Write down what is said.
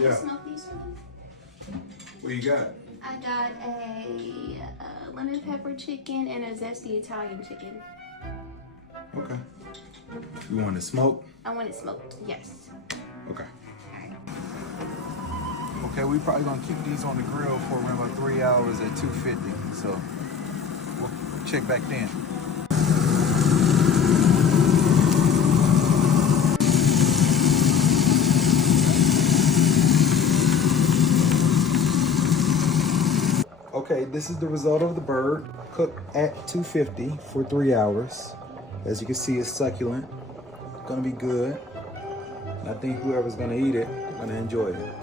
Yeah. Smoke these for me. What you got? I got a lemon pepper chicken and a zesty Italian chicken. Okay. You want it smoked? I want it smoked, yes. Okay. Alright. Okay, we probably gonna keep these on the grill for around about 3 hours at 250. So we'll check back then. Okay, this is the result of the bird cooked at 250 for 3 hours. As you can see, it's succulent. Gonna be good. And I think whoever's gonna eat it, gonna enjoy it.